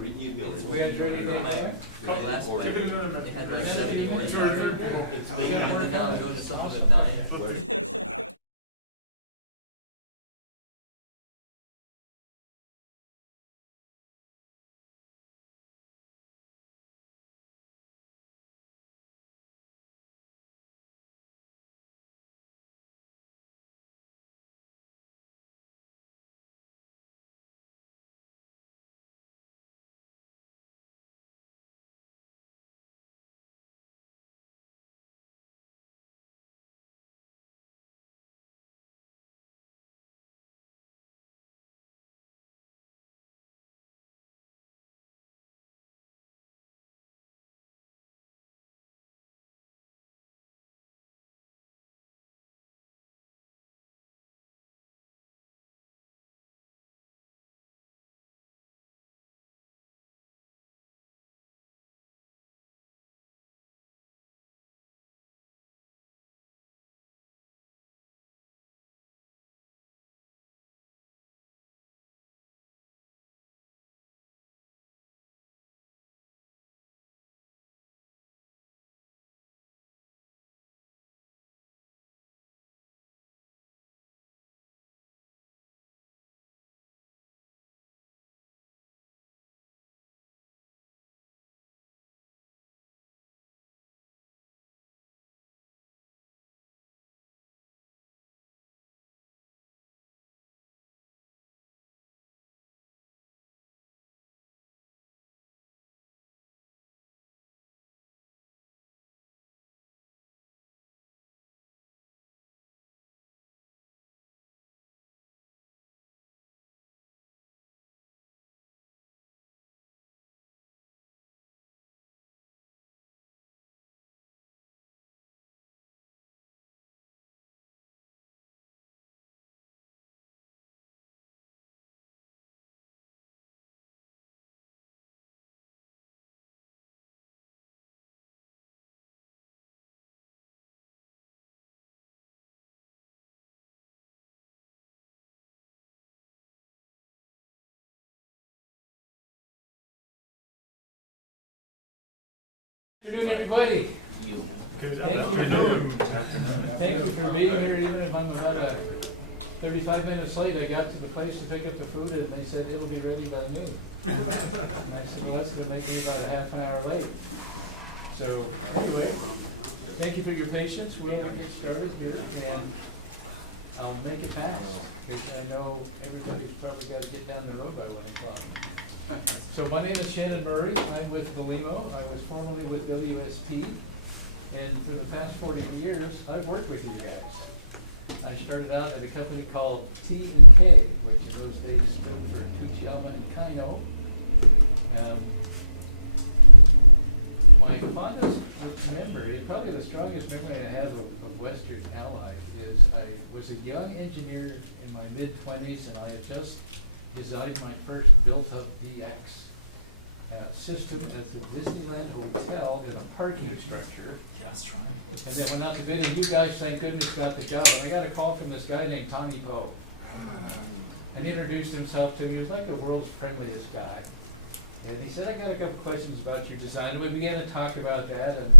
We had ready to Last go. week, they had like 71. And now I'm doing the song at 9. Good afternoon, everybody. Good afternoon. Thank you for being here, even if I'm about 35 minutes late. I got to the place to pick up the food and they said it'll be ready by noon. And I said, well, that's going to make me about a half an hour late. So anyway, thank you for your patience. We'll get started here and I'll make it fast because I know everybody's probably got to get down the road by 1 o'clock. So my name is Shannon Murray. I'm with Belimo. I was formerly with WSP. And for the past 40 years, I've worked with you guys. I started out at a company called T&K, which in those days stood for Toshiba and Kaino. My fondest memory, probably the strongest memory I have of Western Allied, is I was a young engineer in my mid-20s, and I had just designed my first built-up DX system at the Disneyland Hotel in a parking structure. That's right. And then went out to bid, and you guys, thank goodness, got the job. And I got a call from this guy named Tommy Poe. And he introduced himself to me. He was like the world's friendliest guy. And he said, I got a couple questions about your design. And we began to talk about that. And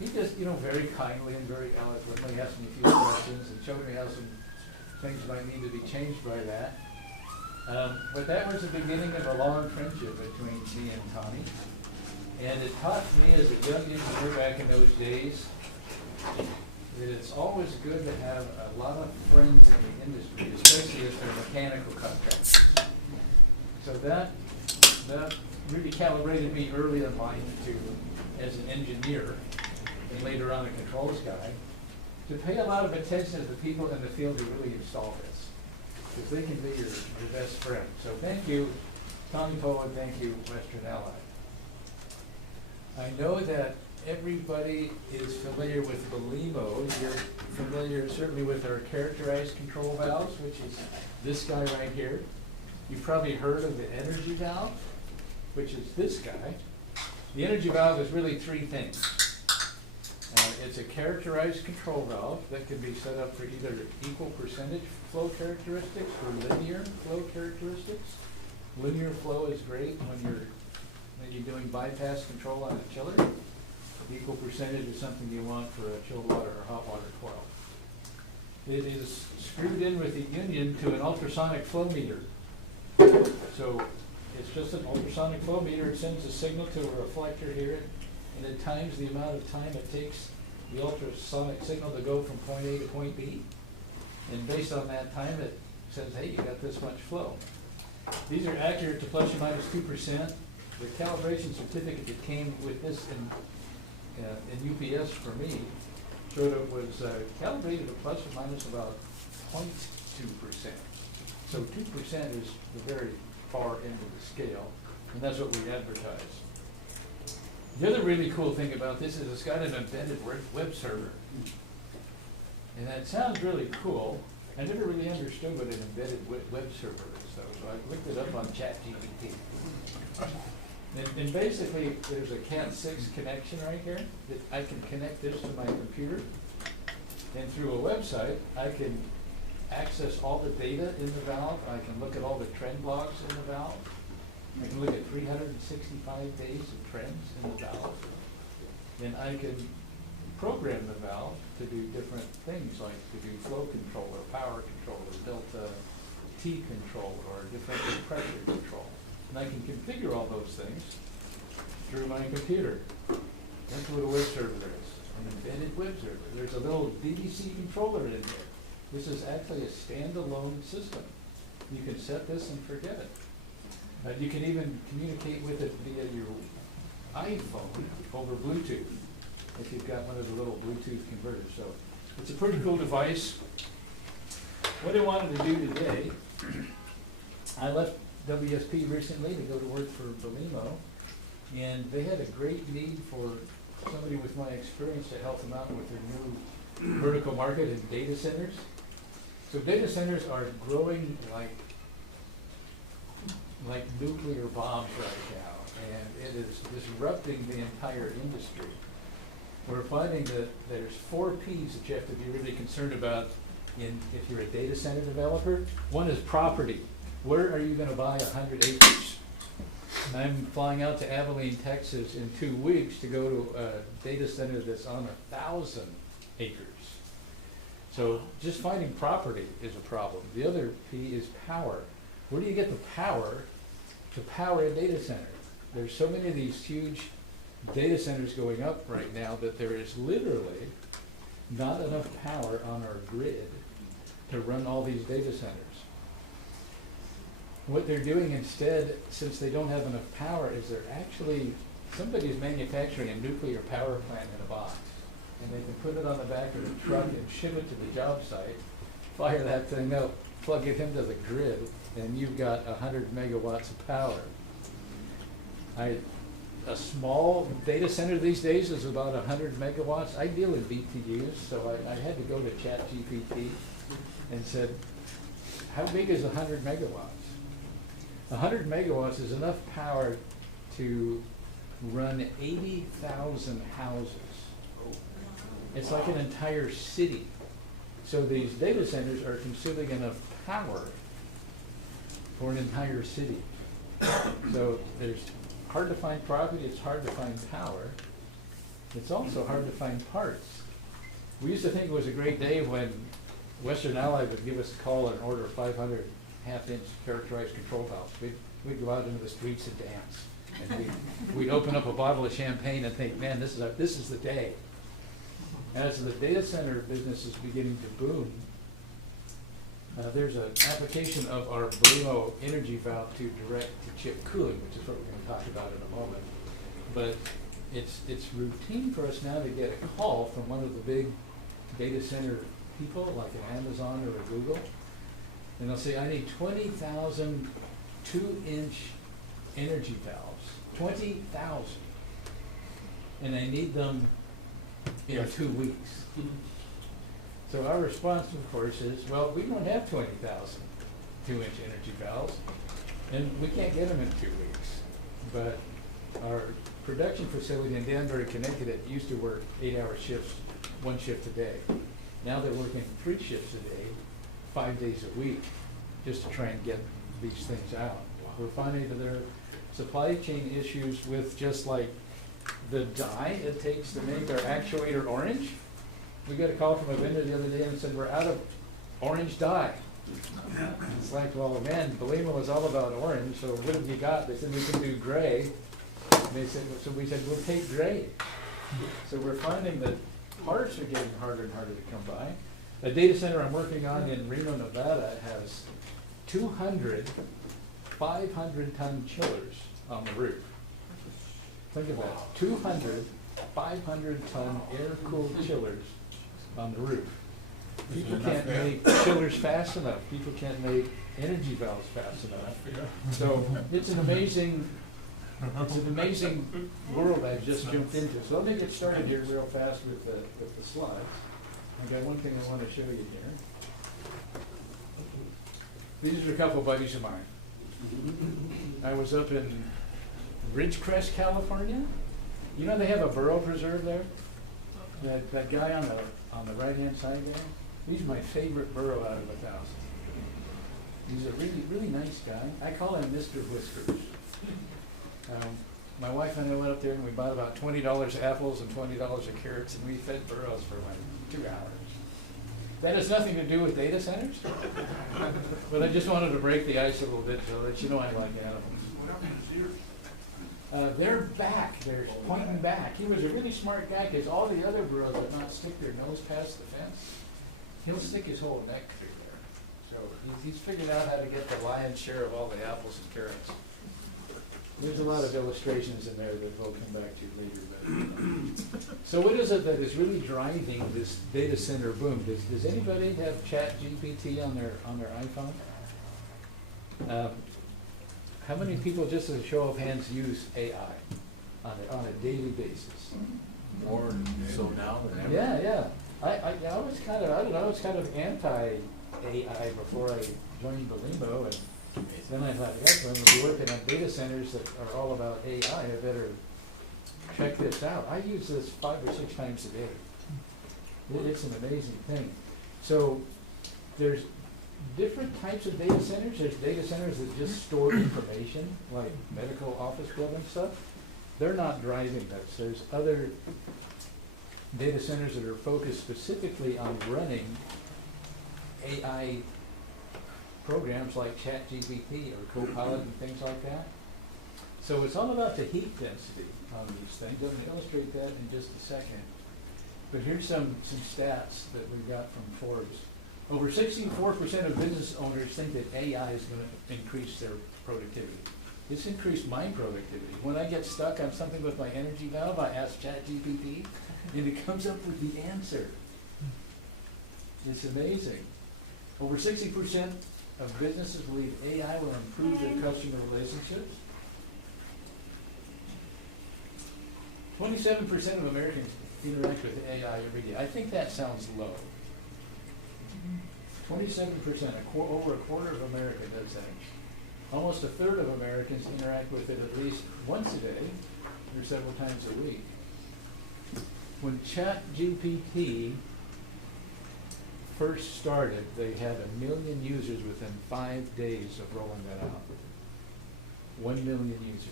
he just, very kindly and very eloquently asked me a few questions and showed me how some things might need to be changed by that. But that was the beginning of a long friendship between me and Tommy. And it taught me as a young engineer back in those days that it's always good to have a lot of friends in the industry, especially if they're mechanical contractors. So that really calibrated me early in life to, as an engineer, and later on a controls guy, to pay a lot of attention to the people in the field who really install this, because they can be your best friend. So thank you, Tommy Poe, and thank you, Western Allied. I know that everybody is familiar with Belimo. You're familiar certainly with our characterized control valves, which is this guy right here. You've probably heard of the energy valve, which is this guy. The energy valve is really three things. It's a characterized control valve that can be set up for either equal percentage flow characteristics or linear flow characteristics. Linear flow is great when you're when you're doing bypass control on a chiller, equal percentage is something you want for a chilled water or hot water coil. It is screwed in with the union to an ultrasonic flow meter. So it's just an ultrasonic flow meter. It sends a signal to a reflector here, and it times the amount of time it takes the ultrasonic signal to go from point A to point B. And based on that time, it says, hey, you got this much flow. These are accurate to plus or minus 2%. The calibration certificate that came with this in UPS for me showed it was calibrated at plus or minus about 0.2%. So 2% is the very far end of the scale, and that's what we advertise. The other really cool thing about this is it's got an embedded web server. And that sounds really cool. I never really understood what an embedded web server is, though, so I looked it up on ChatGPT. And basically, there's a Cat6 connection right here that I can connect this to my computer. And through a website, I can access all the data in the valve. I can look at all the trend logs in the valve. I can look at 365 days of trends in the valve. And I can program the valve to do different things, like to do flow control or power control or delta T control or different pressure control. And I can configure all those things through my computer. That's what a web server is, an embedded web server. There's a little DDC controller in there. This is actually a standalone system. You can set this and forget it. You can even communicate with it via your iPhone over Bluetooth, if you've got one of the little Bluetooth converters. So it's a pretty cool device. What I wanted to do today, I left WSP recently to go to work for Belimo, and they had a great need for somebody with my experience to help them out with their new vertical market in data centers. So data centers are growing like nuclear bombs right now, and it is disrupting the entire industry. We're finding that there's 4 P's that you have to be really concerned about if you're a data center developer. One is property. Where are you going to buy 100 acres? I'm flying out to Abilene, Texas in 2 weeks to go to a data center that's on 1,000 acres. So just finding property is a problem. The other P is power. Where do you get the power to power a data center? There's so many of these huge data centers going up right now that there is literally not enough power on our grid to run all these data centers. What they're doing instead, since they don't have enough power, is somebody's manufacturing a nuclear power plant in a box. And they can put it on the back of the truck and ship it to the job site, fire that thing up, plug it into the grid, and you've got 100 megawatts of power. A small data center these days is about 100 megawatts. I deal in BTUs, so I had to go to ChatGPT and said, how big is 100 megawatts? 100 megawatts is enough power to run 80,000 houses. It's like an entire city. So these data centers are consuming enough power for an entire city. So there's hard to find property, it's hard to find power. It's also hard to find parts. We used to think it was a great day when Western Allied would give us a call and order 500 half-inch characterized control valves. We'd go out into the streets and dance. And we'd open up a bottle of champagne and think, man, this is the day. As the data center business is beginning to boom, there's an application of our Belimo energy valve to direct-to-chip cooling, which is what we're going to talk about in a moment. But it's routine for us now to get a call from one of the big data center people, like an Amazon or a Google, and they'll say, I need 20,000 2-inch energy valves, 20,000, and I need them in 2 weeks. So our response, of course, is, well, we don't have 20,000 2-inch energy valves, and we can't get them in 2 weeks. But our production facility in Danbury, Connecticut used to work 8-hour shifts, 1 shift a day. Now they're working 3 shifts a day, 5 days a week, just to try and get these things out. We're finding that they're supply chain issues with just like the dye it takes to make our actuator orange. We got a call from a vendor the other day and said, we're out of orange dye. It's like, well, man, Belimo was all about orange, so what have you got? They said, we can do gray. And they said, so we said, we'll take gray. So we're finding that parts are getting harder and harder to come by. A data center I'm working on in Reno, Nevada has 200 500-ton chillers on the roof. Think of that, 200 500-ton air-cooled chillers on the roof. People can't make chillers fast enough. People can't make energy valves fast enough. So it's an amazing world I've just jumped into. So let me get started here real fast with the slides. I've got one thing I want to show you here. These are a couple buddies of mine. I was up in Ridgecrest, California. You know they have a burro preserve there? That guy on the right-hand side there? He's my favorite burro out of 1,000. He's a really nice guy. I call him Mr. Whiskers. My wife and I went up there and we bought about $20 apples and $20 of carrots, and we fed burros for like 2 hours. That has nothing to do with data centers, but I just wanted to break the ice a little bit so that you know I like animals. They're back. They're pointing back. He was a really smart guy because all the other burros would not stick their nose past the fence. He'll stick his whole neck through there. So he's figured out how to get the lion's share of all the apples and carrots. There's a lot of illustrations in there that we'll come back to later. But, so what is it that is really driving this data center boom? Does anybody have Chat GPT on their iPhone? How many people, just as a show of hands, use AI on a daily basis? More so now than ever. Yeah. I was kind of, I don't know, I was kind of anti-AI before I joined Belimo, and then I thought, yes, I'm going to be working on data centers that are all about AI. I better check this out. I use this 5 or 6 times a day. It's an amazing thing. So there's different types of data centers. There's data centers that just store information, like medical office building stuff. They're not driving this. There's other data centers that are focused specifically on running AI programs like ChatGPT or Copilot and things like that. So it's all about the heat density on these things. I'm going to illustrate that in just a second. But here's some stats that we got from Forbes. Over 64% of business owners think that AI is going to increase their productivity. It's increased my productivity. When I get stuck on something with my energy valve, I ask ChatGPT, and it comes up with the answer. It's amazing. Over 60% of businesses believe AI will improve their customer relationships. 27% of Americans interact with AI every day. I think that sounds low. 27%, over a quarter of America does that. Almost a third of Americans interact with it at least once a day or several times a week. When ChatGPT first started, they had 1 million users within 5 days of rolling that out. 1 million users.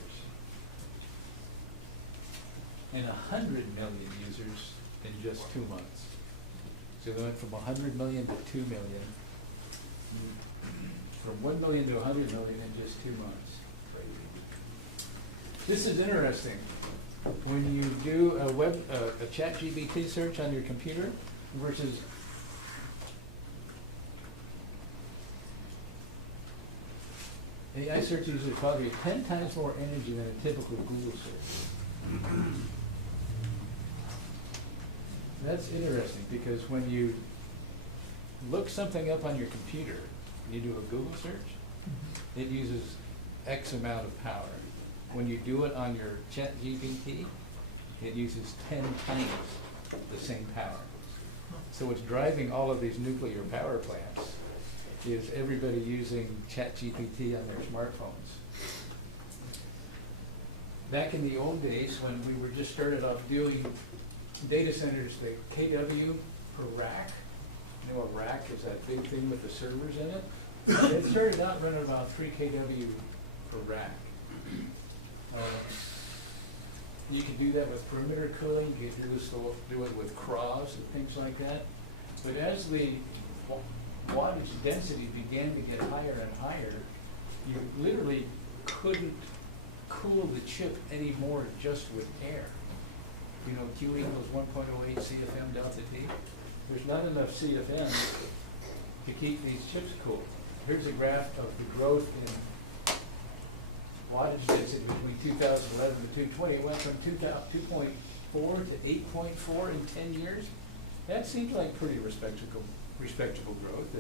And 100 million users in just 2 months. So they went from 100 million to 2 million. From 1 million to 100 million in just 2 months. This is interesting. When you do a ChatGPT search on your computer versus AI search uses probably 10 times more energy than a typical Google search. That's interesting because when you look something up on your computer, you do a Google search, it uses X amount of power. When you do it on your ChatGPT, it uses 10 times the same power. So what's driving all of these nuclear power plants is everybody using ChatGPT on their smartphones. Back in the old days when we were just started off doing data centers, the KW per rack, you know, a rack is that big thing with the servers in it. It started out running about 3 kW per rack. You can do that with perimeter cooling, you can do it with CRAWs and things like that. But as the wattage density began to get higher and higher, you literally couldn't cool the chip anymore just with air. You know, Q equals 1.08 CFM delta T. There's not enough CFM to keep these chips cool. Here's a graph of the growth in wattage density between 2011 and 2020. It went from 2.4 to 8.4 in 10 years. That seems like pretty respectable growth.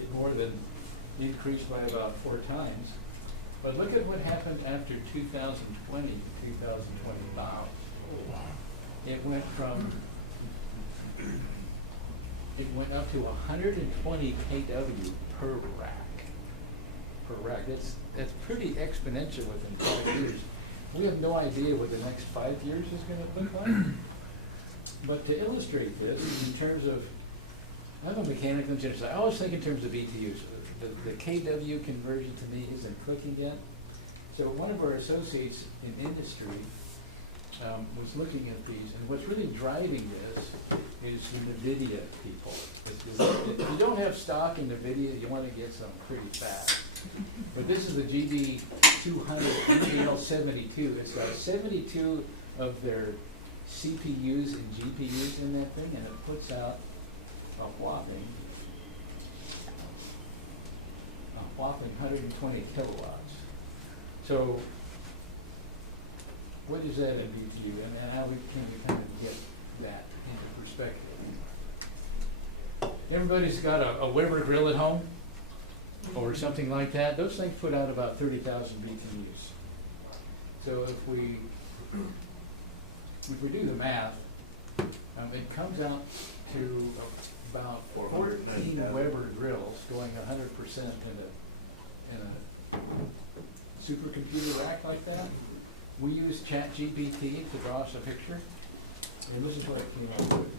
It more than increased by about 4 times. But look at what happened after 2020 to 2025. It went up to 120 kW per rack. That's pretty exponential within 5 years. We have no idea what the next 5 years is going to look like. But to illustrate this, in terms of, I'm a mechanical engineer, so I always think in terms of BTUs. The KW conversion to me isn't clicking yet. So one of our associates in industry was looking at these, and what's really driving this is the NVIDIA people. If you don't have stock in NVIDIA, you want to get some pretty fast. But this is the GB200 NVL72. It's got 72 of their CPUs and GPUs in that thing, and it puts out a whopping 120 kilowatts. So what is that in BTU, and how can we kind of get that into perspective? Everybody's got a Weber grill at home or something like that. Those things put out about 30,000 BTUs. So if we do the math, it comes out to about 14 Weber grills going 100% in a supercomputer rack like that. We use ChatGPT to draw us a picture, and this is what it came up with.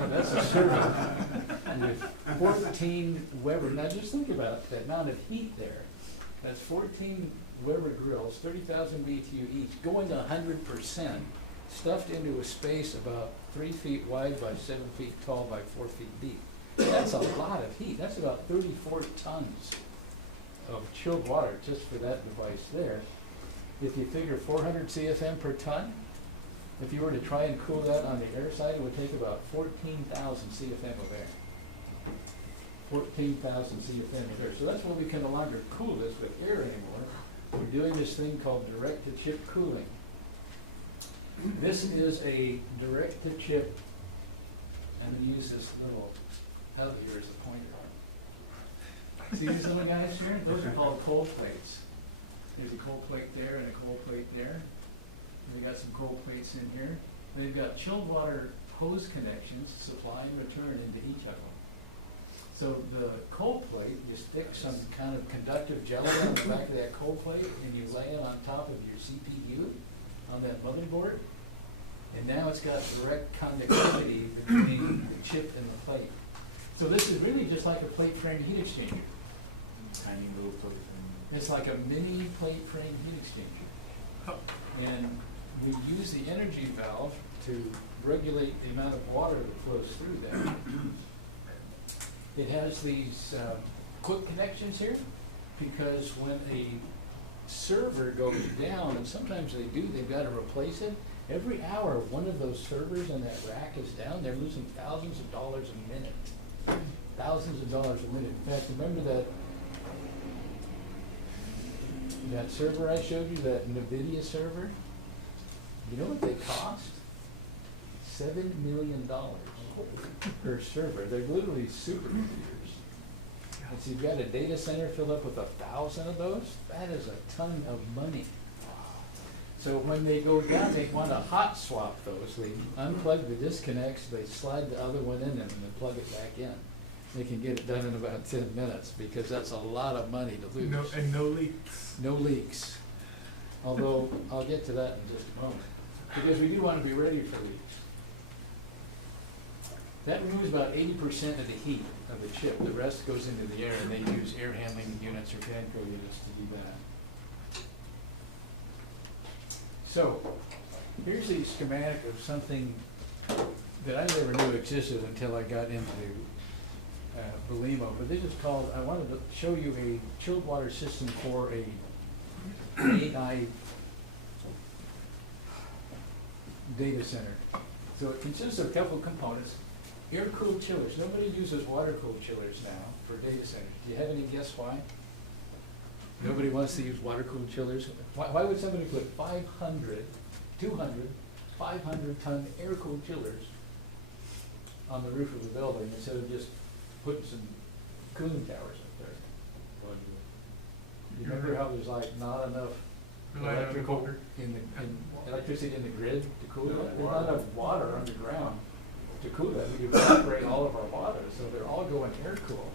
Oh, that's a server with 14 Weber. Now just think about the amount of heat there. That's 14 Weber grills, 30,000 BTU each, going 100%, stuffed into a space about 3 feet wide by 7 feet tall by 4 feet deep. That's a lot of heat. That's about 34 tons of chilled water just for that device there. If you figure 400 CFM per ton, if you were to try and cool that on the air side, it would take about 14,000 CFM of air. 14,000 CFM of air. So that's why we can no longer cool this with air anymore. We're doing this thing called direct-to-chip cooling. This is a direct-to-chip. I'm going to use this little hub here as a pointer. See these little guys here? Those are called cold plates. There's a cold plate there and a cold plate there. And we got some cold plates in here. And they've got chilled water hose connections, supply and return into each of them. So the cold plate, you stick some kind of conductive jelly on the back of that cold plate, and you lay it on top of your CPU on that motherboard. And now it's got direct conductivity between the chip and the plate. So this is really just like a plate frame heat exchanger. Tiny little plate frame. It's like a mini plate frame heat exchanger. And we use the energy valve to regulate the amount of water that flows through there. It has these quick connections here because when a server goes down, and sometimes they do, they've got to replace it. Every hour one of those servers in that rack is down, they're losing thousands of dollars a minute. Thousands of dollars a minute. In fact, remember that server I showed you, that NVIDIA server? You know what they cost? $7 million per server. They're literally supercomputers. And so you've got a data center filled up with 1,000 of those. That is a ton of money. So when they go down, they want to hot swap those. They unplug the disconnects, they slide the other one in and then plug it back in. They can get it done in about 10 minutes because that's a lot of money to lose. No leaks. No leaks. Although I'll get to that in just a moment. Because we do want to be ready for leaks. That removes about 80% of the heat of the chip. The rest goes into the air, and they use air handling units or fan control units to do that. So, here's the schematic of something that I never knew existed until I got into Belimo. But this is called, I wanted to show you a chilled water system for a AI data center. So it consists of a couple of components. Air-cooled chillers. Nobody uses water-cooled chillers now for data centers. Do you have any guess why? Nobody wants to use water-cooled chillers? Why would somebody put 500, 200, 500-ton air-cooled chillers on the roof of the building instead of just putting some cooling towers up there? You remember how there's like not enough electrical electricity in the grid to cool it? There's not enough water underground to cool it. We evaporate all of our water, so they're all going air-cooled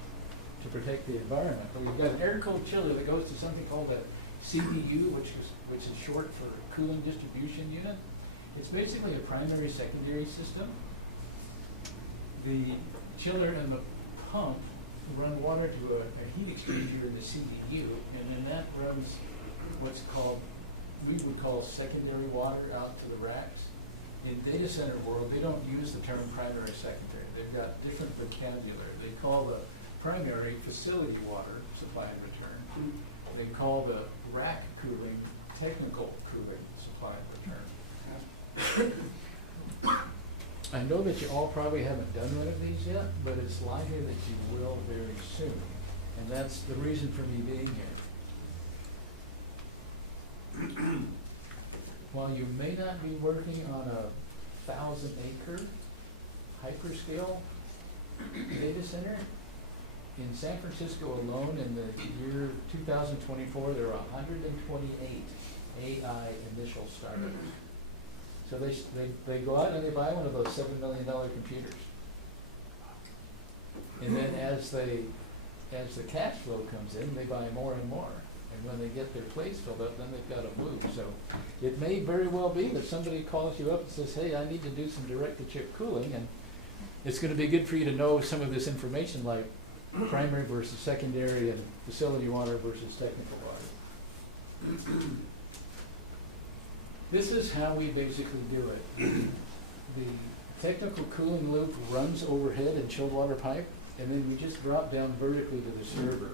to protect the environment. But we've got an air-cooled chiller that goes to something called a CDU, which is short for cooling distribution unit. It's basically a primary secondary system. The chiller and the pump run water to a heat exchanger in the CDU, and then that runs what's called, we would call secondary water out to the racks. In data center world, they don't use the term primary secondary. They've got different vocabulary. They call the primary facility water supply and return. They call the rack cooling technical cooling supply and return. I know that you all probably haven't done one of these yet, but it's likely that you will very soon. And that's the reason for me being here. While you may not be working on a 1,000-acre hyperscale data center, in San Francisco alone in the year 2024, there are 128 AI initial startups. So they go out and they buy one of those $7 million computers. And then as the cash flow comes in, they buy more and more. And when they get their plates filled up, then they've got to move. So it may very well be that somebody calls you up and says, hey, I need to do some direct-to-chip cooling, and it's going to be good for you to know some of this information, like primary versus secondary and facility water versus technical water. This is how we basically do it. The technical cooling loop runs overhead in chilled water pipe, and then we just drop down vertically to the server.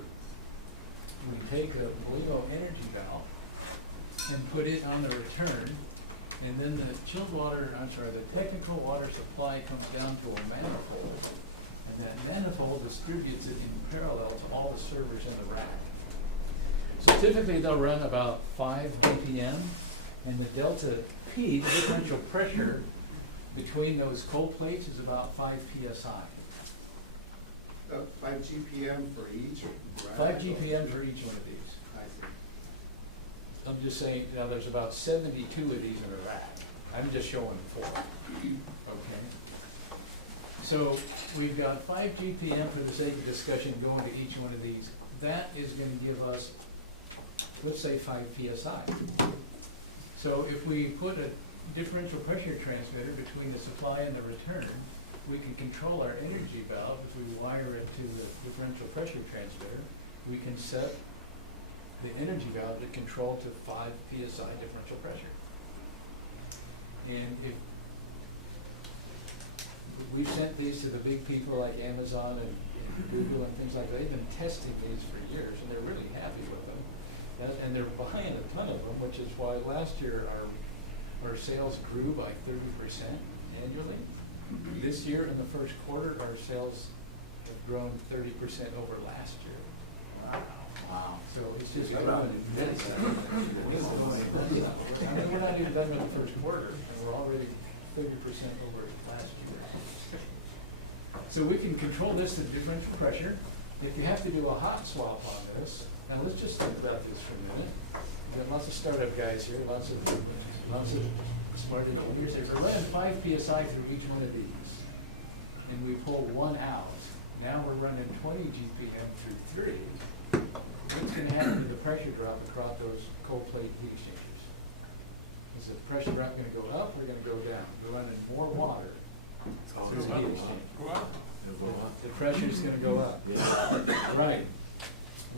We take a Belimo energy valve and put it on the return, and then the the technical water supply comes down to a manifold, and that manifold distributes it in parallel to all the servers in the rack. So typically they'll run about 5 GPM, and the delta P, the differential pressure between those cold plates, is about 5 PSI. 5 GPM for each? 5 GPM for each one of these. I see. I'm just saying, now there's about 72 of these in a rack. I'm just showing 4. Okay? So we've got 5 GPM for the sake of discussion going to each one of these. That is going to give us, let's say, 5 PSI. So if we put a differential pressure transmitter between the supply and the return, we can control our energy valve. If we wire it to the differential pressure transmitter, we can set the energy valve to control to 5 PSI differential pressure. And if we've sent these to the big people like Amazon and Google and things like that, they've been testing these for years, and they're really happy with them. And they're buying a ton of them, which is why last year our sales grew by 30% annually. This year, in the first quarter, our sales have grown 30% over last year. Wow. So it's just growing immensely. I mean, we're not even done with the first quarter, and we're already 30% over last year. So we can control this to differential pressure. If you have to do a hot swap on this, now let's just think about this for a minute. We've got lots of startup guys here, lots of smart engineers. If we're running 5 PSI through each one of these, and we pull 1 out, now we're running 20 GPM through 3. What's going to happen to the pressure drop across those cold plate heat exchangers? Is the pressure drop going to go up or going to go down? We're running more water through the heat exchanger. The pressure is going to go up. Right.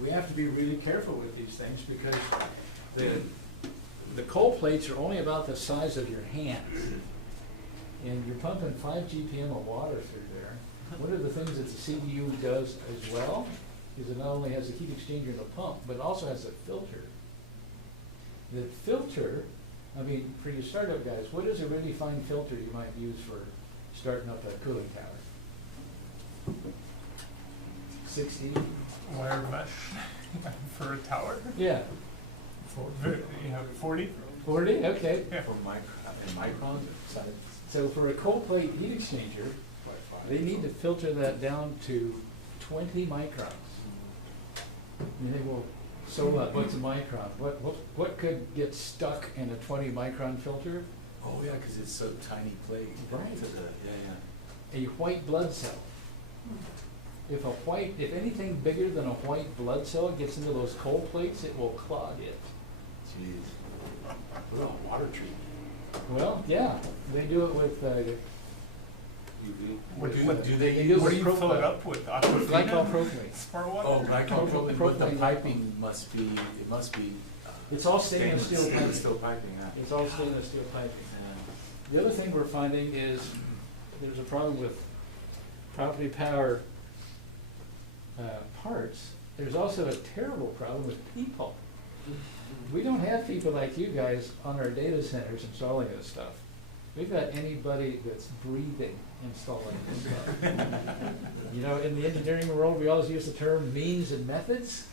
We have to be really careful with these things because the the cold plates are only about the size of your hands. And you're pumping 5 GPM of water through there. One of the things that the CDU does as well is it not only has a heat exchanger and a pump, but it also has a filter. The filter, I mean, for your startup guys, what is a really fine filter you might use for starting up a cooling tower? 60? Wire mesh for a tower. Yeah. You have 40? 40? Okay. Yeah. For microns, size. So for a cold plate heat exchanger, they need to filter that down to 20 microns. And they will, so what's a micron? What could get stuck in a 20 micron filter? Oh, yeah, because it's so tiny plate. Right. To the, yeah, A white blood cell. If anything bigger than a white blood cell gets into those cold plates, it will clog it. yeah. Jeez. What about water treatment? Well, yeah, they do it with, UV? What do they use? use? What do you Propane. fill it up with? Aquafina? glycopropylene. Smart water? Oh, glycopropylene, but the Propane. piping must be, it must be. It's all stainless steel piping. Stainless steel piping, yeah. It's all stainless steel piping. Yeah. The other thing we're finding is there's a problem with property power parts. There's also a terrible problem with people. We don't have people like you guys on our data centers installing this stuff. We've got anybody that's breathing installing this stuff. You know, in the engineering world, we always use the term means and methods.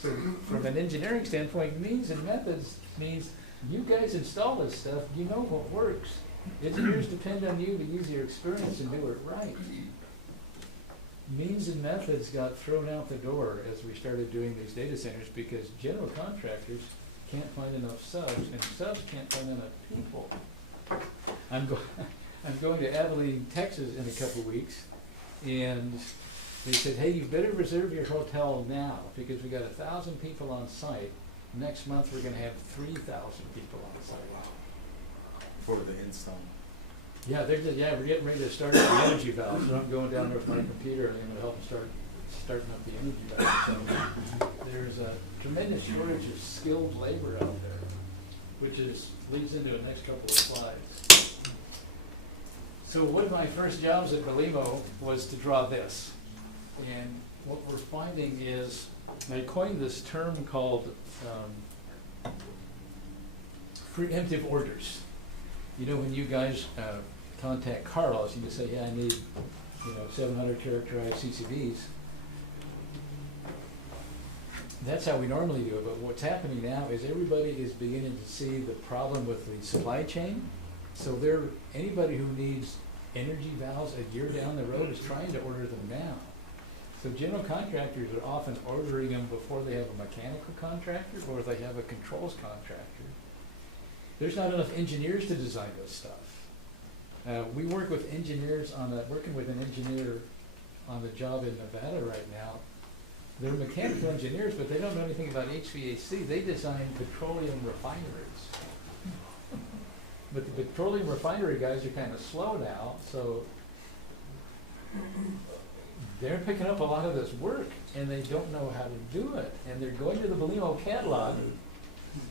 So from an engineering standpoint, means and methods means you guys install this stuff, you know what works. Engineers depend on you to use your experience and do it right. Means and methods got thrown out the door as we started doing these data centers because general contractors can't find enough subs and subs can't find enough people. I'm going to Abilene, Texas in a couple of weeks, and they said, hey, you better reserve your hotel now because we got 1,000 people on site. Next month we're going to have 3,000 people on site. For the install. Yeah, we're getting ready to start up the energy valve, so I'm going down there with my computer and I'm going to help them starting up the energy valve. So there's a tremendous shortage of skilled labor out there, which leads into the next couple of slides. So one of my first jobs at Belimo was to draw this. And what we're finding is, I coined this term called preemptive orders. You know, when you guys contact Carlos, you just say, yeah, I need, 700 characterized CCVs. That's how we normally do it, but what's happening now is everybody is beginning to see the problem with the supply chain. So anybody who needs energy valves a year down the road is trying to order them now. So general contractors are often ordering them before they have a mechanical contractor or if they have a controls contractor. There's not enough engineers to design this stuff. We work with engineers working with an engineer on the job in Nevada right now. They're mechanical engineers, but they don't know anything about HVAC. They design petroleum refineries. But the petroleum refinery guys are kind of slow now, so they're picking up a lot of this work, and they don't know how to do it. And they're going to the Belimo catalog, and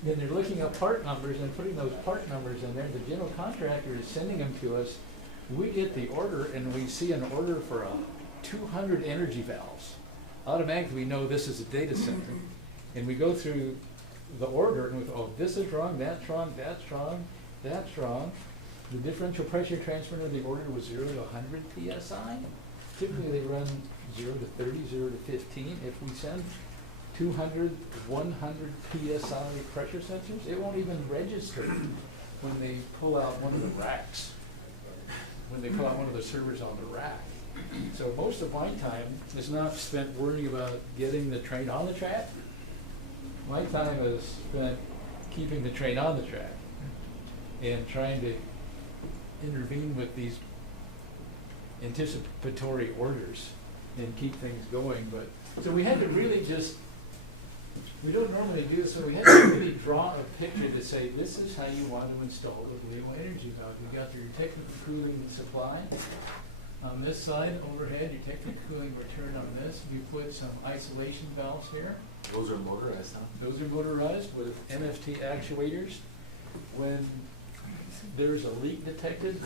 they're looking up part numbers and putting those part numbers in there. The general contractor is sending them to us. We get the order, and we see an order for 200 energy valves. Automatically, we know this is a data center. And we go through the order, and we go, oh, this is wrong, that's wrong, that's wrong, that's wrong. The differential pressure transfer of the order was 0 to 100 PSI. Typically, they run 0 to 30, 0 to 15. If we send 200, 100 PSI pressure sensors, it won't even register when they pull out one of the racks, when they pull out one of the servers on the rack. So most of my time is not spent worrying about getting the train on the track. My time is spent keeping the train on the track and trying to intervene with these anticipatory orders and keep things going. But so we had to really we don't normally do this, so we had to really draw a picture to say, this is how you want to install the Belimo energy valve. You got your technical cooling supply on this side overhead, your technical cooling return on this. You put some isolation valves here. Those are motorized, huh? Those are motorized with MFT actuators. When there's a leak detected,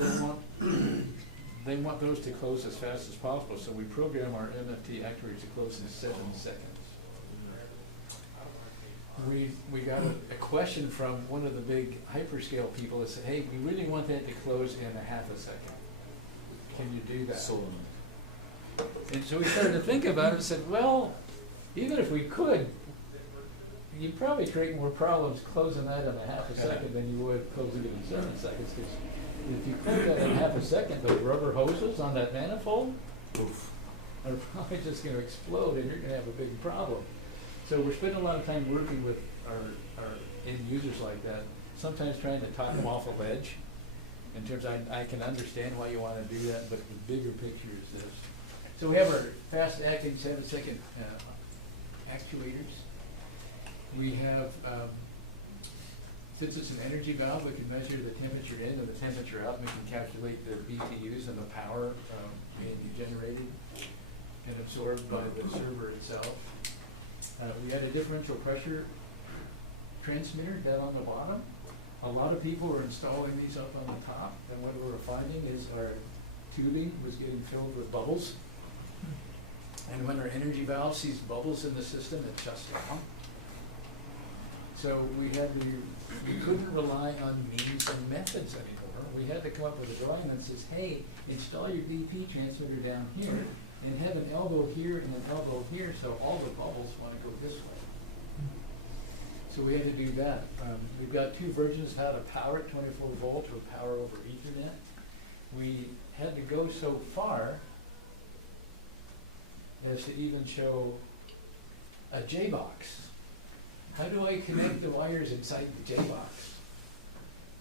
they want those to close as fast as possible, so we program our MFT actuators to close in 7 seconds. We got a question from one of the big hyperscale people that said, hey, we really want that to close in a half a second. Can you do that? Solenoid. And so we started to think about it and said, well, even if we could, you'd probably create more problems closing that in a half a second than you would closing it in 7 seconds. Because if you close that in half a second, those rubber hoses on that manifold are probably just going to explode and you're going to have a big problem. So we're spending a lot of time working with our end users like that, sometimes trying to talk them off a ledge. In terms of, I can understand why you want to do that, but the bigger picture is this. So we have our fast-acting 7-second actuators. We have, since it's an energy valve, we can measure the temperature in and the temperature out, and we can calculate the BTUs and the power being generated and absorbed by the server itself. We had a differential pressure transmitter down on the bottom. A lot of people were installing these up on the top, and what we were finding is our tubing was getting filled with bubbles. And when our energy valve sees bubbles in the system, it shuts down. So we couldn't rely on means and methods anymore. We had to come up with a drawing that says, hey, install your DP transmitter down here and have an elbow here and an elbow here, so all the bubbles want to go this way. So we had to do that. We've got 2 versions of how to power it, 24 volt or power over Ethernet. We had to go so far as to even show a J-box. How do I connect the wires inside the J-box?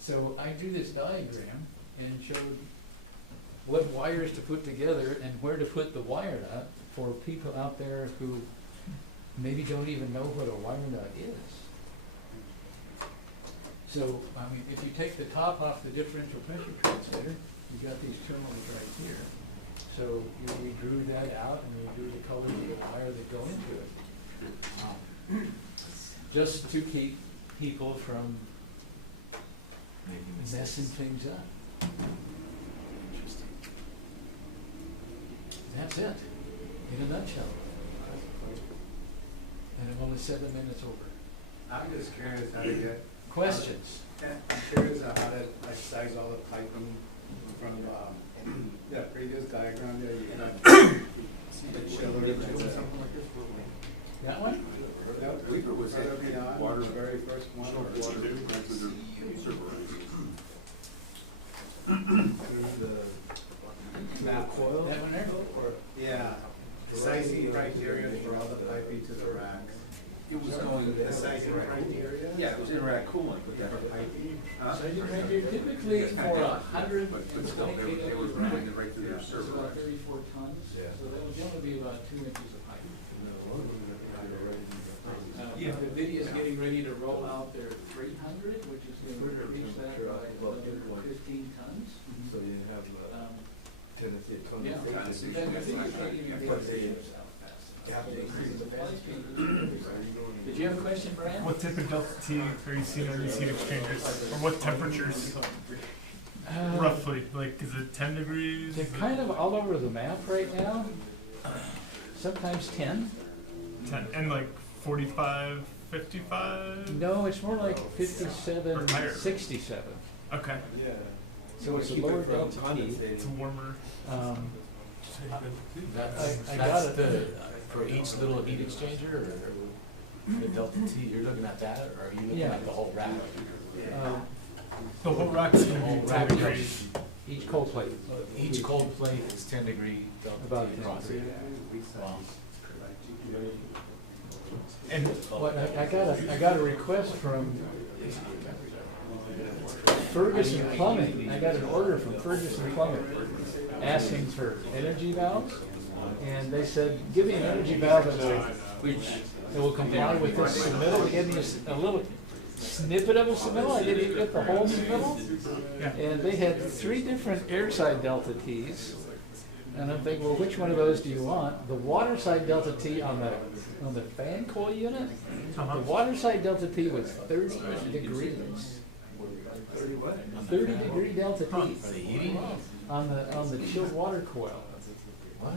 So I drew this diagram and showed what wires to put together and where to put the wire nut for people out there who maybe don't even know what a wire nut is. So, I mean, if you take the top off the differential pressure transmitter, you've got these terminals right here. So we drew that out and we drew the colors of the wire that go into it. Just to keep people from messing things up. Interesting. That's it, in a nutshell. And I'm only 7 minutes over. I'm just curious how to get. Questions? I'm curious how to like size all the piping from the previous diagram there. You got the chiller and something like this. That one? Yep, Weaver was beyond water, the very first one. Map coil? That one there? Yeah, sizing criteria for all the piping to the racks. It was going, The sizing criteria? yeah, it was in rack coolant, but that. So you measure typically for 100 But still, they were running it right through their it's server. about 34 tons, so that would generally be about 2 inches of pipe. The video's getting ready to roll out their 300, which is going to reach that by another 15 tons. So you have Tennessee, Yeah, the video's taking you down south fast. Did you have a question, Brian? What type of delta T are you seeing on these heat exchangers? Or what temperatures, roughly? Like, is it 10 degrees? They're kind of all over the map right now. Sometimes 10. 10, and like 45, 55? No, it's more like 57, Or higher. 67. Okay. yeah. So it's a lower delta T. It's warmer. I That's got it. the, for each little heat exchanger, or the delta T, you're looking at that, or are you looking Yeah. at the whole rack? The whole rack's The gonna whole be rack 10 degrees. Each cold plate. Each cold plate is 10-degree delta About T 10 across it. Wow. And What, I got a request from Ferguson Plumbing. I got an order from Ferguson Plumbing asking for energy valves. And they said, give me an energy valve that will comply with this submittal. They gave me a little snippet of a submittal. I didn't even get the whole submittal. yeah. And they had 3 different airside delta Ts And I'm thinking, well, which one of those do you want? The water side delta T on the fan coil unit, the water side delta T was 30 degrees. 30-degree delta T on the chilled water coil. What?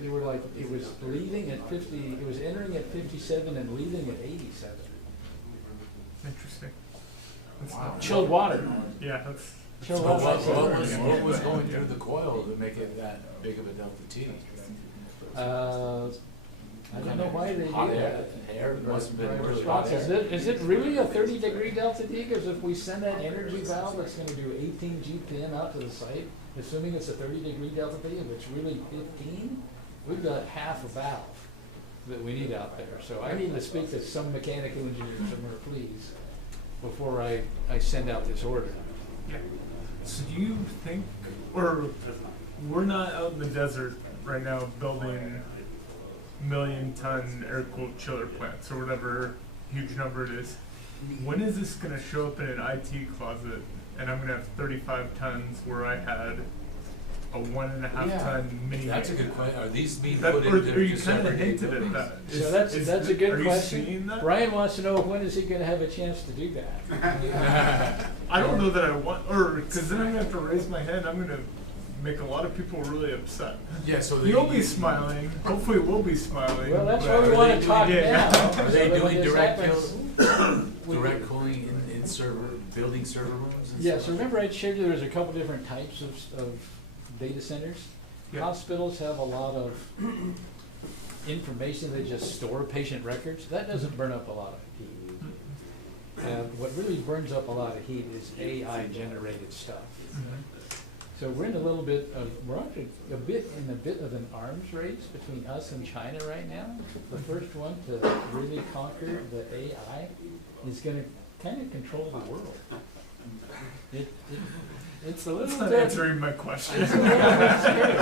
They were like, it was leaving at 50, it was entering at 57 and leaving at 87. Interesting. That's Wow. not- Chilled water. Yeah, that's. Chilled So water. what was going through the coil to make it that big of a delta T? I don't know why they do Hot that. air must have been My really response hot is, air. is it really a 30-degree delta T? Because if we send that energy valve that's going to do 18 GPM out to the site, assuming it's a 30-degree delta T, if it's really 15, we've got half a valve that we need out there. So I need to speak to some mechanical engineer somewhere, please, before I send out this order. Yeah. So do you think, or we're not out in the desert right now building million-ton air-cooled chiller plants or whatever huge number it is. When is this going to show up in an IT closet and I'm going to have 35 tons where I had a 1.5 ton mini? That's a good question. Are these being That, put or into you just kind of separate hinted at buildings? that. So that's a good are question. You seeing that? Brian wants to know, when is he going to have a chance to do that? I don't know that I want, or because then I'm going to have to raise my hand. I'm going to make a lot of people really upset. Yeah, so You'll be smiling. Hopefully, we'll be smiling. Well, that's but- why we Are want they to talk doing- now. yeah. so Are they that when doing this direct happens, we- direct cooling in server, building server rooms and Yeah, stuff? so remember I showed you there's a couple different types of data centers? Yeah. Hospitals have a lot of information, they just store patient records. That doesn't burn up a lot of heat. What really burns up a lot of heat is AI generated stuff. So we're in a little bit of, we're actually a bit of an arms race between us and China right now. The first one to really conquer the AI is gonna kind of control the world. It's a That's little not bit. answering my question. It's a little bit scary.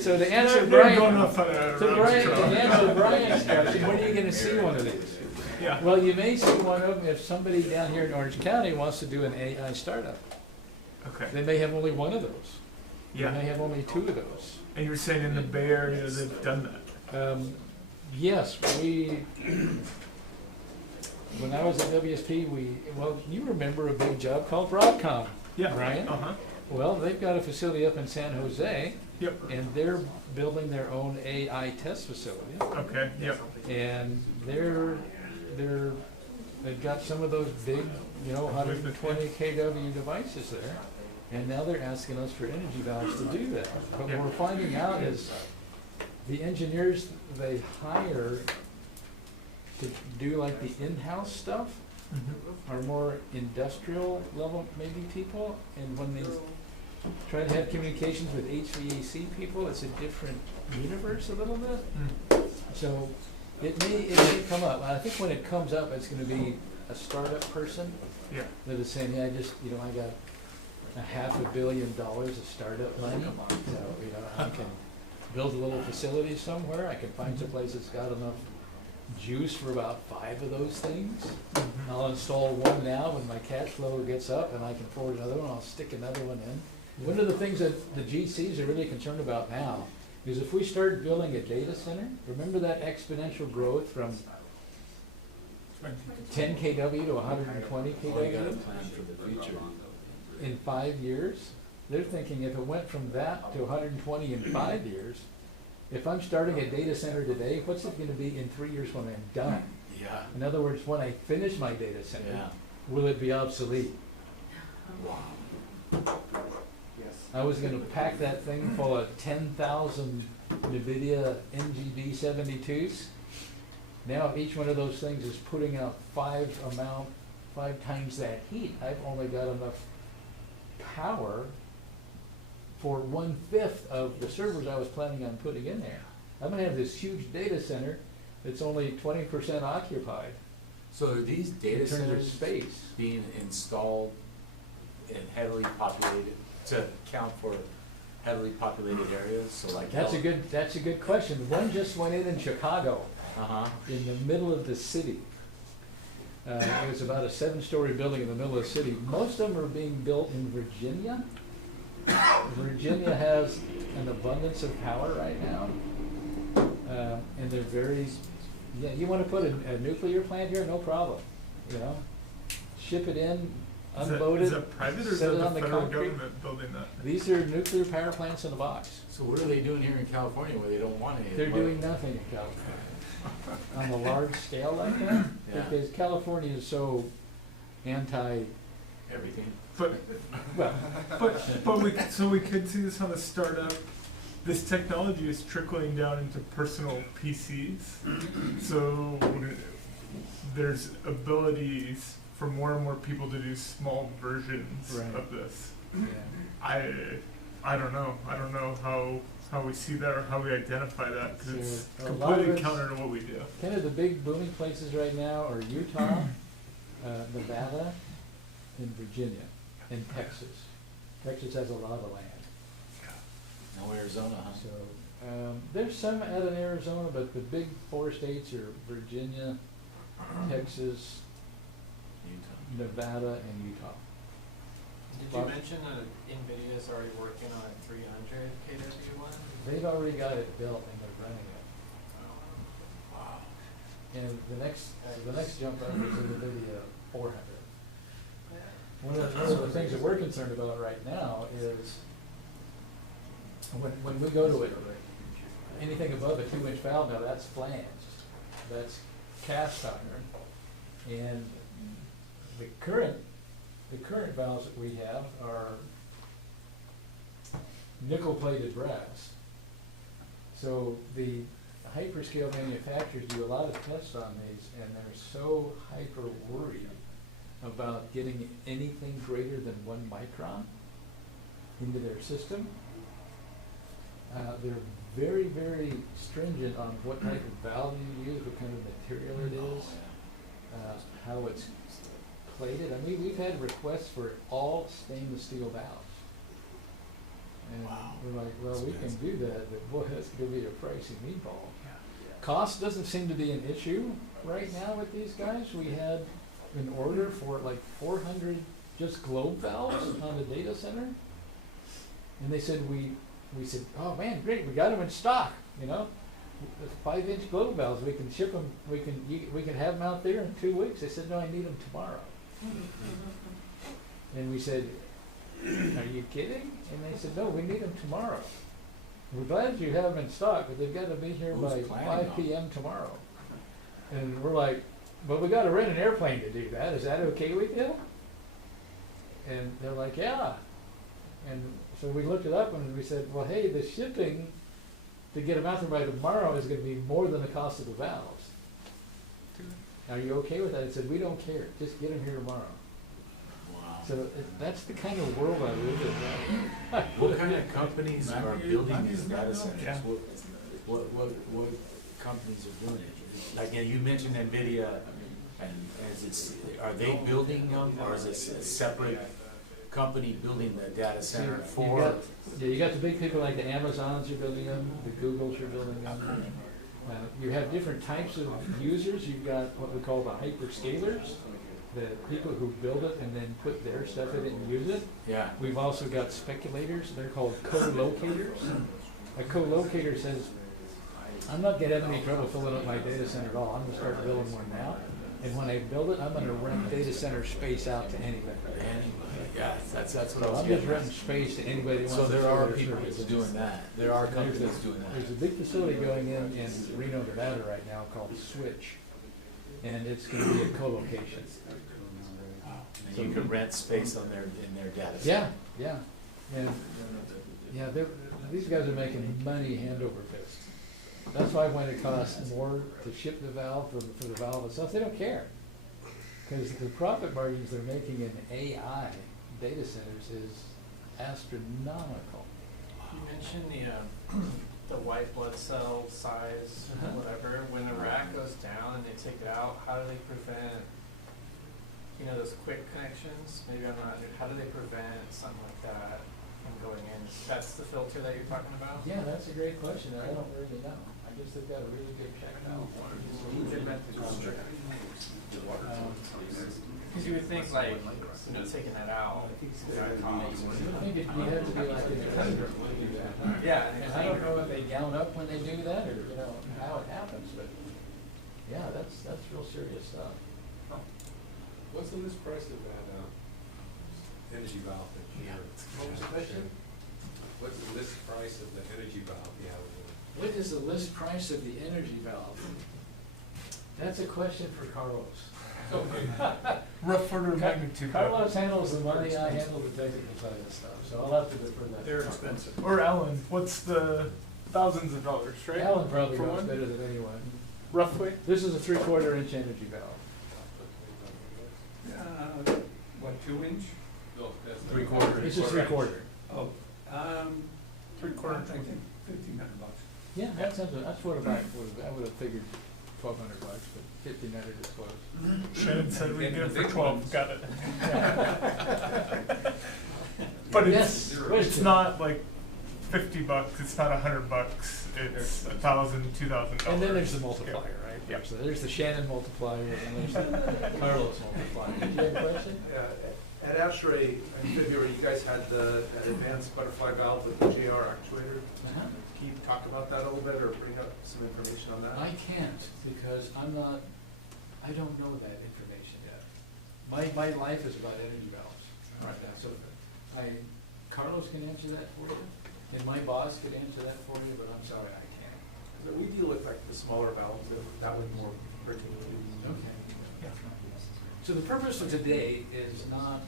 So to answer They're going Brian, off on a to road trip. answer Brian's question, when are you gonna see one of these? Yeah. Well, you may see one of them if somebody down here in Orange County wants to do an AI startup. Okay. They may have only one of those. They may Yeah. have only two of those. And you're saying in the Bay Area they've done that. Yes, when I was at WSP, well, you remember a big job called Broadcom, Yeah. Brian? Uh-huh. Well, they've got a facility up in San Jose, Yep. and they're building their own AI test facility. Okay. Yep. And they've got some of those big, 120 kW devices there. And now they're asking us for energy valves to do that. But what Yeah. we're finding out is the engineers they hire to do like the in-house stuff Mm-hmm. are more industrial level maybe people. And when they try to have communications with HVAC people, it's a different universe a little bit. Mm. So it may come up. I think when it comes up, it's gonna be a startup person Yeah. that is saying, yeah, I got $500 million of startup money. So, I can build a little facility somewhere. I can find some place that's got enough juice for about 5 of those things. I'll install one now when my cash flow gets up and I can afford another one. I'll stick another one in. One of the things that the GCs are really concerned about now is if we start building a data center, remember that exponential growth from 10 kW to 120 Well, you gotta kW plan for the future. in 5 years? They're thinking if it went from that to 120 in 5 years, if I'm starting a data center today, what's it gonna be in 3 years when I'm done? Yeah. In other words, when I finish my data center, Yeah. will it be obsolete? Yes. I was gonna pack that thing full of 10,000 NVIDIA NGD 72s. Now each one of those things is putting out 5 times that heat. I've only got enough power for 1/5 of the servers I was planning on putting in there. I'm gonna have this huge data center that's only 20% occupied So are these in data terms of centers space. being installed in heavily populated, to account for heavily populated areas, so like? That's a good question. One just went in Chicago, Uh-huh. in the middle of the city. It was about a 7-story building in the middle of the city. Most of them are being built in Virginia, Virginia has an abundance of power right now, and they're very, yeah, you wanna put a nuclear plant here, no problem, you know? Ship it in, unload Is it, that private or is set that it the on the federal concrete. government building that? These are nuclear power plants in a box. So what are they doing here in California where they don't want any? They're doing nothing in California on a large scale like that, Yeah. because California is so anti, Everything. But, well, so we could see this on a startup. This technology is trickling down into personal PCs. So there's abilities for more and more people to do small versions Right. of this. yeah. I don't know. I don't know how we see that or how we identify that because it's So, a lot of completely it's- counter to what we do. Kind of the big booming places right now are Utah, Nevada, and Virginia, and Texas. Texas has a lot of land. No Arizona, huh? So, there's some out in Arizona, but the big four states are Virginia, Texas, Utah. Nevada, and Utah. Did you mention that NVIDIA is already working on a 300 kW one? They've already got it built and they're running it. Wow. And the next jump up is in the video 400. One of the things that we're concerned about right now is when we go to it, anything above a 2-inch valve, now that's flanged, that's cast iron. And the current valves that we have are nickel-plated brass. So the hyperscale manufacturers do a lot of tests on these, and they're so hyper worried about getting anything greater than 1 micron into their system. They're very, very stringent on what type of valve you use, what kind of material it is, how it's plated. I mean, we've had requests for all stainless steel valves. And Wow. we're like, well, we can do that, but boy, that's gonna be a pricey meatball. Cost doesn't seem to be an issue right now with these guys. We had an order for like 400 just globe valves on the data center. And they said, we said, oh man, great, we got them in stock, you know? The 5-inch globe valves, we can ship them, we can have them out there in 2 weeks. They said, no, I need them tomorrow. And we said, are you kidding? And they said, no, we need them tomorrow. We're glad you have them in stock, but they've got to be here Who's by planning 5 on p.m. tomorrow. And we're like, but we got to rent an airplane to do that. Is that okay with you? And they're like, yeah. And so we looked it up and we said, well, hey, the shipping to get them out there by tomorrow is going to be more than the cost of the valves. Are you okay with that? I said, we don't care. Just get them here tomorrow. Wow. So that's the kind of world I live in now. What kind of companies are building these data centers? Yeah. What companies are doing it? Like, you mentioned NVIDIA, and are they building them, or is it a separate company building the data center for? You got the big people like the Amazons are building them, the Googles are building them. You have different types of users. You've got what we call the hyperscalers, the people who build it and then put their stuff in it and use it. Yeah. We've also got speculators. They're called co-locators. A co-locator says, I'm not going to have any trouble filling up my data center at all. I'm going to start building one now. And when I build it, I'm going to rent data center space out to anybody. Yeah, that's what I So was I'm just getting renting at. space to anybody who So wants to there fill are their people service. doing that. There are companies doing There's a that. big facility going in Reno, Nevada right now called Switch. And it's going to be a co-location. And you can rent space in their data center. Yeah, yeah. And, yeah, these guys are making money hand over fist. That's why when it costs more to ship the valve for the valve itself, they don't care. Because the profit margins they're making in AI data centers is astronomical. You mentioned the white blood cell size, whatever. When a rack goes down and they take it out, how do they prevent, those quick connections? Maybe I'm not. How do they prevent something like that from going in? That's the filter that you're talking about. Yeah, that's a great question. I don't really know. I guess they've got a really good check valve. Cause you would think like, you know, taking that out, that costs. I think you have to be like in a tundra to do that, huh? Yeah, And I don't know if they gown up when they do that, or, you know, how it happens, but, yeah, that's real serious stuff. What's the list price of that, energy valve that you What was the question? What's the list price of the energy valve you have? What is the list price of the energy valve? That's a question for Carlos. Rough order of magnitude. Carlos handles the money, I handle the technical side of stuff, so I'll have to defer that. They're expensive. Or Alan, what's the thousands of dollars, right? Alan probably For knows one? better than anyone. Roughly? This is a 3/4 inch energy valve. What, 2 inch? No, that's. 3/4. This is 3/4. Oh, 3/4. I'm thinking $1,500. Yeah, that's what about, I would have figured $1,200, but 1,500 is close. Shannon said we And get it the for big 12, ones. got it. But Yes, it's question. not like $50, it's not $100, it's $1,000, $2,000. And then there's the multiplier, right? Yeah. So there's the Shannon multiplier, and there's the Carlos multiplier. Did you have a question? Yeah, at ASHRAE in February, you guys had that advanced butterfly valve with the JR actuator. Uh-huh. Can you talk about that a little bit or bring up some information on that? I can't, because I don't know that information yet. My life is about energy valves. Right. So Carlos can answer that for you, and my boss could answer that for you, but I'm sorry, I can't. So we deal with like the smaller valves, that would more pertinent to. Okay. So the purpose of today is not,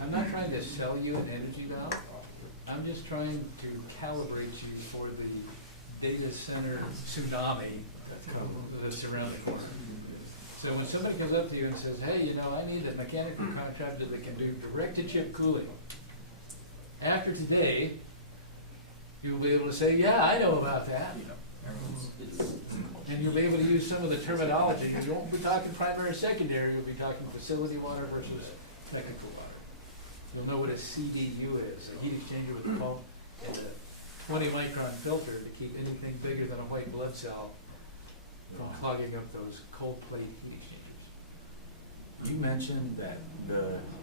I'm not trying to sell you an energy valve. I'm just trying to calibrate you for the data center tsunami that's around the corner. So when somebody comes up to you and says, hey, you know, I need a mechanical contractor that can do direct-to-chip cooling. After today, you'll be able to say, yeah, I know about that. And you'll be able to use some of the terminology. You won't be talking primary, secondary, you'll be talking facility water versus technical water. You'll know what a CDU is, a heat exchanger with a pump and a 20-micron filter to keep anything bigger than a white blood cell from clogging up those cold plate heat exchangers. You mentioned that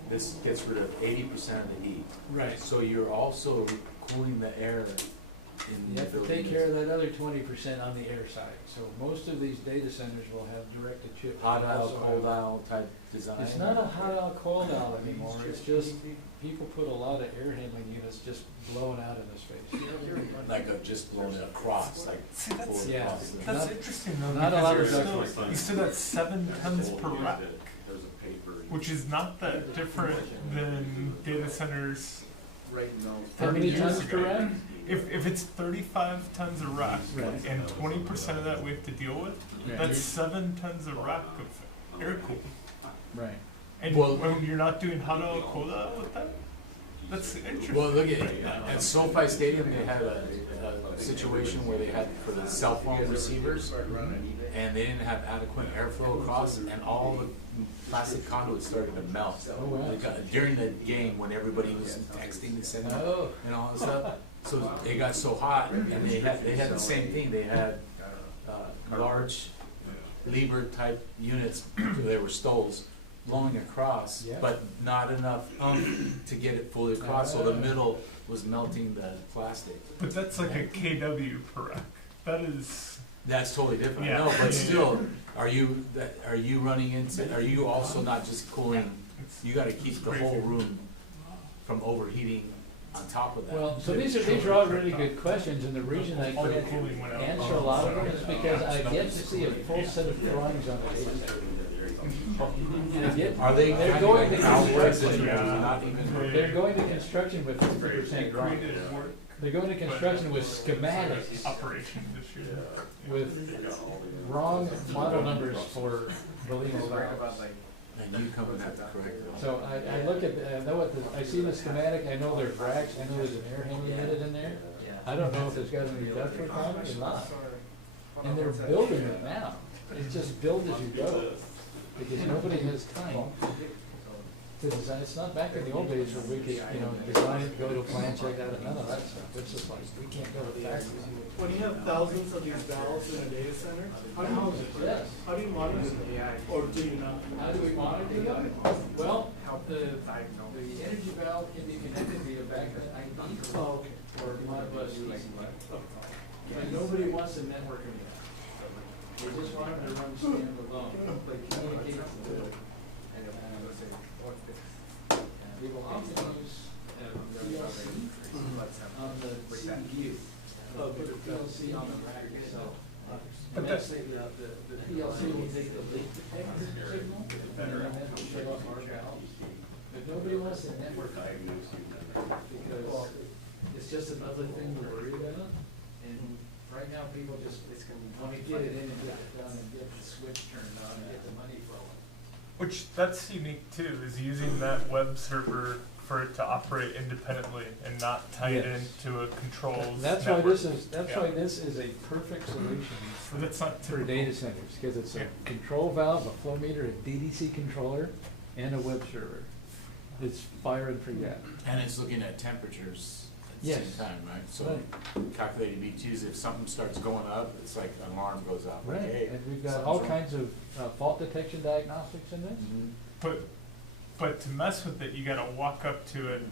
this gets rid of 80% of the heat. Right. So you're also cooling the air in You the have to building. take care of that other 20% on the air side. So most of these data centers will have direct-to-chip. Hot aisle, Also have- cold aisle type design. It's not a hot aisle, cold aisle anymore, it's just, people put a lot of air handling units just blowing out in this space. Like just blowing it across, like See, that's, fully Yeah. across. that's Not- interesting though, not a lot because of you're ductwork. still, you still got 7 tons per rack, which is not that different than data centers. Right now. How many 30 years tons per ago. rack? If it's 35 tons a rack, Right. and 20% of that we have to deal with, Right. that's 7 tons a rack of air cooling. Right. And Well- when you're not doing hot aisle, cold aisle with that, that's interesting. Well, look at SoFi Stadium, they had a situation where they had for the cell phone receivers, and they didn't have adequate airflow across, and all the plastic conduits started to melt. Oh, wow. They got- during the game, when everybody was texting and sending Oh. and all that stuff, so it got so hot, and they had the same thing, they had large lever type units, they were stoves, blowing across, Yeah. but not enough to get it fully across, so the middle was melting the plastic. But that's like a KW per rack. That is, That's totally different, Yeah. no, but still, are you running into, are you also not just cooling, you gotta keep the whole crazy. room from overheating on top of that? Well, so these are all really good questions, and the reason I all the could cooling went out. answer a lot of them is because I get to see a full set of drawings on the data center. Are they They're kind going to of outlets that construction. you're not even? They're going to construction with 50% They drawings. created work, They're going to construction with schematics, operation this year. with wrong model numbers for Belimo valves. And you come and have to correct it. So I look at, I know what I see the schematic, I know there's racks, I know there's an air handling unit in there. I don't know if it's got any ductwork on it or not. And they're building it now. It's just build as you go, because nobody has time to design, it's not back in the old days where we could, design it, go to a plan, check out, none of that stuff. It's just like, we can't go to factory. When you have thousands of these valves in a data center, Yes. how do you monitor them? Or do you not? How do we monitor them? Well, the energy valve can be connected via backend IP Oh, okay. or Modbus PC. But nobody wants to network them yet. They just want them to run standalone. They communicate to the, they will often use PLC on the CPU. Put the PLC on the rack itself. And that's the PLC will take the leak detector signal and then that will shut off our valves. But nobody wants to network it because it's just another thing to worry about. And right now, people just want to get it in and get it done and get the switch turned on and get the money flowing. Which, that's unique too, is using that web server for it to operate independently and not tied Yes. into a controls That's network. why this is a perfect solution So that's not for typical. data centers, because it's a Yeah. control valve, a flow meter, a DDC controller, and a web server. It's fire and forget. And it's looking at temperatures at the same Yes. time, right? So calculated BTUs, if something starts going up, it's like an alarm goes off, like, Right, hey. and we've got something's all wrong. kinds of fault detection diagnostics in this. Mhm. But to mess with it, you gotta walk up to it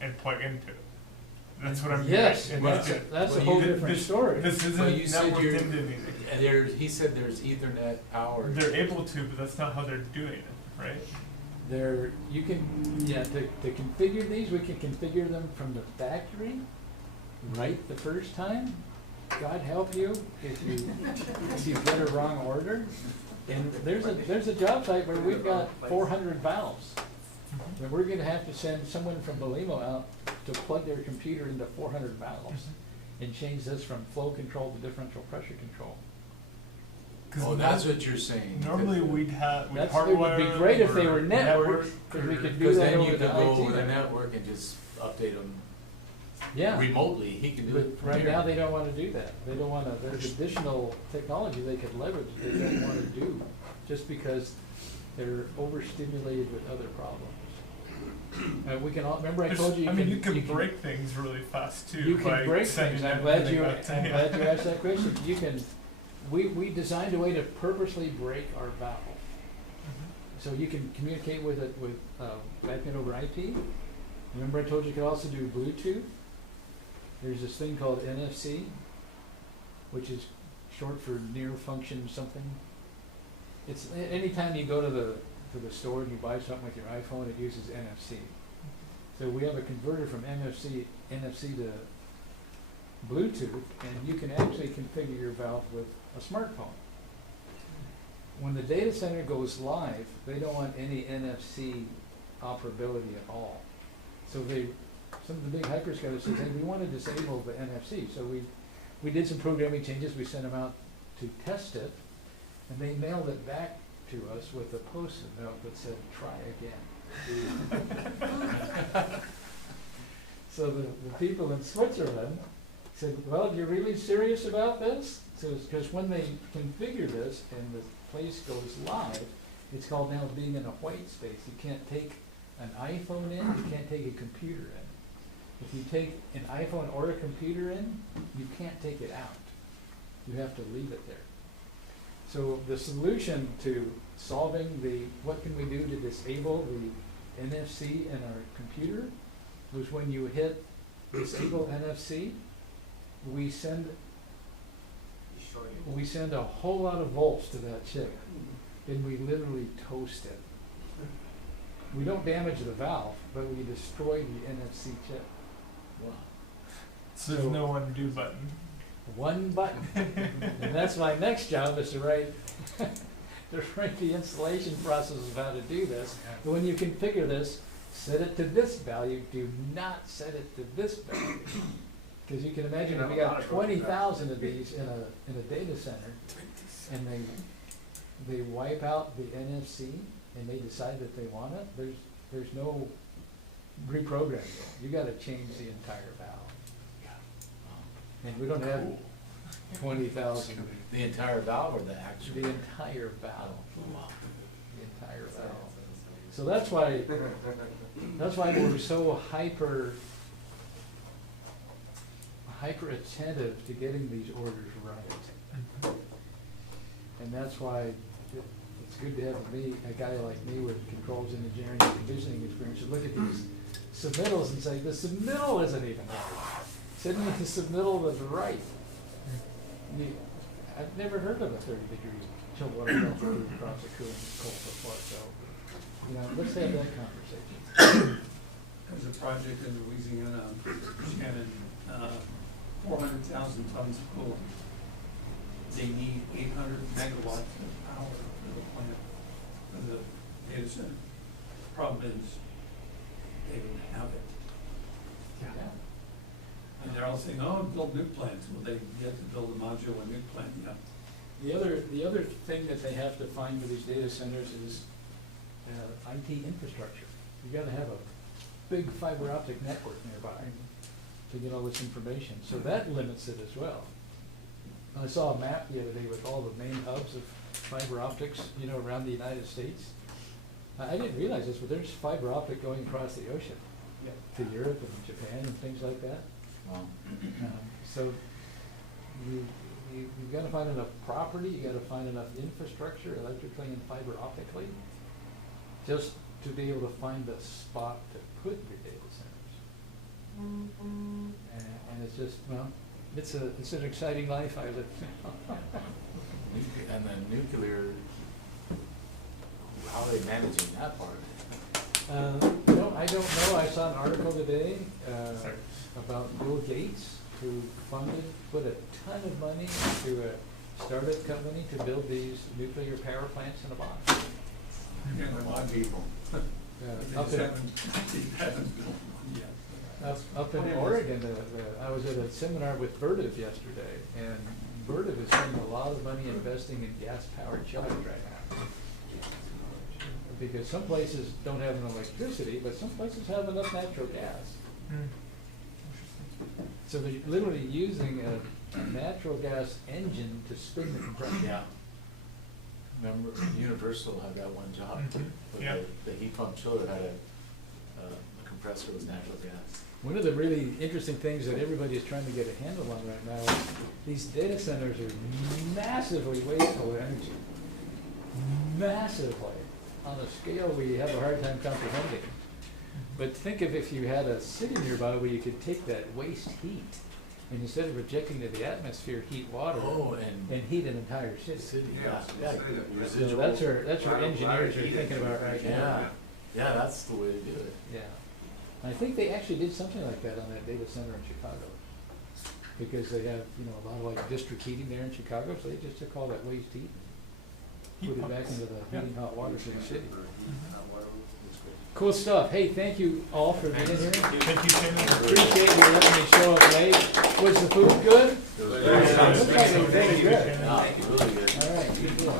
and plug into it. That's what I'm hearing. Yes, And and that's a well, whole Th- different this- story. This isn't Well, you said networked you're- into anything. And he said there's Ethernet power. They're able to, but that's not how they're doing it, right? You can, to configure these, we can configure them from the factory, right the first time. God help you if you get a wrong order. And there's a job site where we've got 400 valves. And we're gonna have to send someone from Belimo out to plug their computer into 400 valves and change this from flow control to differential pressure control. 'Cause Oh, that's what you're saying. Normally we'd It would be great if they were networked, because we could do Because that then you over could the go over the IT. network and just update them Yeah. remotely. He can do But it. from right here. now, they don't wanna do that. They don't wanna, there's additional technology they could leverage they don't wanna do, just because they're overstimulated with other problems. We can all, remember I told you, you can break things really fast too. You can by break sending things, I'm glad everything you out to- glad you asked that question. You can, we designed a way to purposely break our valve. So you can communicate with it with, back in over IP. Remember I told you could also do Bluetooth? There's this thing called NFC, which is short for near function something. It's, anytime you go to the store and you buy something with your iPhone, it uses NFC. So we have a converter from NFC to Bluetooth, and you can actually configure your valve with a smartphone. When the data center goes live, they don't want any NFC operability at all. So some of the big hyperscalers says, hey, we want to disable the NFC. So we did some programming changes, we sent them out to test it, and they mailed it back to us with a post-it note that said, try again. So the people in Switzerland said, well, you're really serious about this? So it's because when they configure this and the place goes live, it's called now being in a white space. You can't take an iPhone in, you can't take a computer in. If you take an iPhone or a computer in, you can't take it out. You have to leave it there. So the solution to solving what can we do to disable the NFC in our computer was when you hit disable NFC, we send a whole lot of volts to that chip, and we literally toast it. We don't damage the valve, but we destroy the NFC chip. Wow. So there's no undo button. One button. And that's my next job, is to write the installation process of how to do this. But when you configure this, set it to this value, do not set it to this value. Because you can imagine if we got 20,000 of these in a data center, and they wipe out the NFC, and they decide that they want it, there's no reprogramming. You gotta change the entire valve. And we don't have 20,000. The entire valve or the actual? The entire valve. Wow. The entire valve. So that's why we're so hyper attentive to getting these orders right. And that's why it's good to have a guy like me with controls and engineering and commissioning experience to look at these submittals and say, the submittal isn't even right. Send me the submittal that's right. I've never heard of a 30-degree chill water temperature across a cooling coal before, so, let's have that conversation. There's a project in Louisiana, Shannon, 400,000 tons of coolant. They need 800 megawatts of power for the plant, for the data center. Problem is, they don't have it. Yeah. And they're all saying, oh, build nuke plants. Well, they get to build a modular nuke plant, yeah. The other thing that they have to find with these data centers is IT infrastructure. You gotta have a big fiber optic network nearby to get all this information. So that limits it as well. And I saw a map the other day with all the main hubs of fiber optics, around the United States. I didn't realize this, but there's fiber optic going across the ocean to Europe and Japan and things like that. Wow. So you've got to find enough property, you got to find enough infrastructure, electrically and fiber optically, just to be able to find the spot to put your data centers. And it's just, it's an exciting life I live. And then nuclear, how are they managing that part? I don't know. I saw an article today about Bill Gates, who put a ton of money into a startup company to build these nuclear power plants in a box. And a lot of people. Up in Oregon, I was at a seminar with Vertiv yesterday, and Vertiv is spending a lot of money investing in gas-powered chillers right now. Because some places don't have enough electricity, but some places have enough natural gas. So they're literally using a natural gas engine to spin the compressor. Yeah. Remember, Universal had that one job. But Yeah. The heat pump chiller had a compressor with natural gas. One of the really interesting things that everybody is trying to get a handle on right now is these data centers are massively wasteful energy. Massively. On a scale we have a hard time comprehending. But think of if you had a city nearby where you could take that waste heat and instead of rejecting to the atmosphere, heat water and heat an entire city. Yeah. So that's what engineers are thinking about right now. Yeah, that's the way to do it. Yeah. I think they actually did something like that on that data center in Chicago. Because they have, a lot of like district heating there in Chicago, so they just took all that waste heat and put it back into the heating hot water for the city. Cool stuff. Hey, thank you all for being here. Thank you, Tim. Appreciate you letting me show up late. Was the food good? It was Looks like it was really good. Yeah, really good. All right, good deal.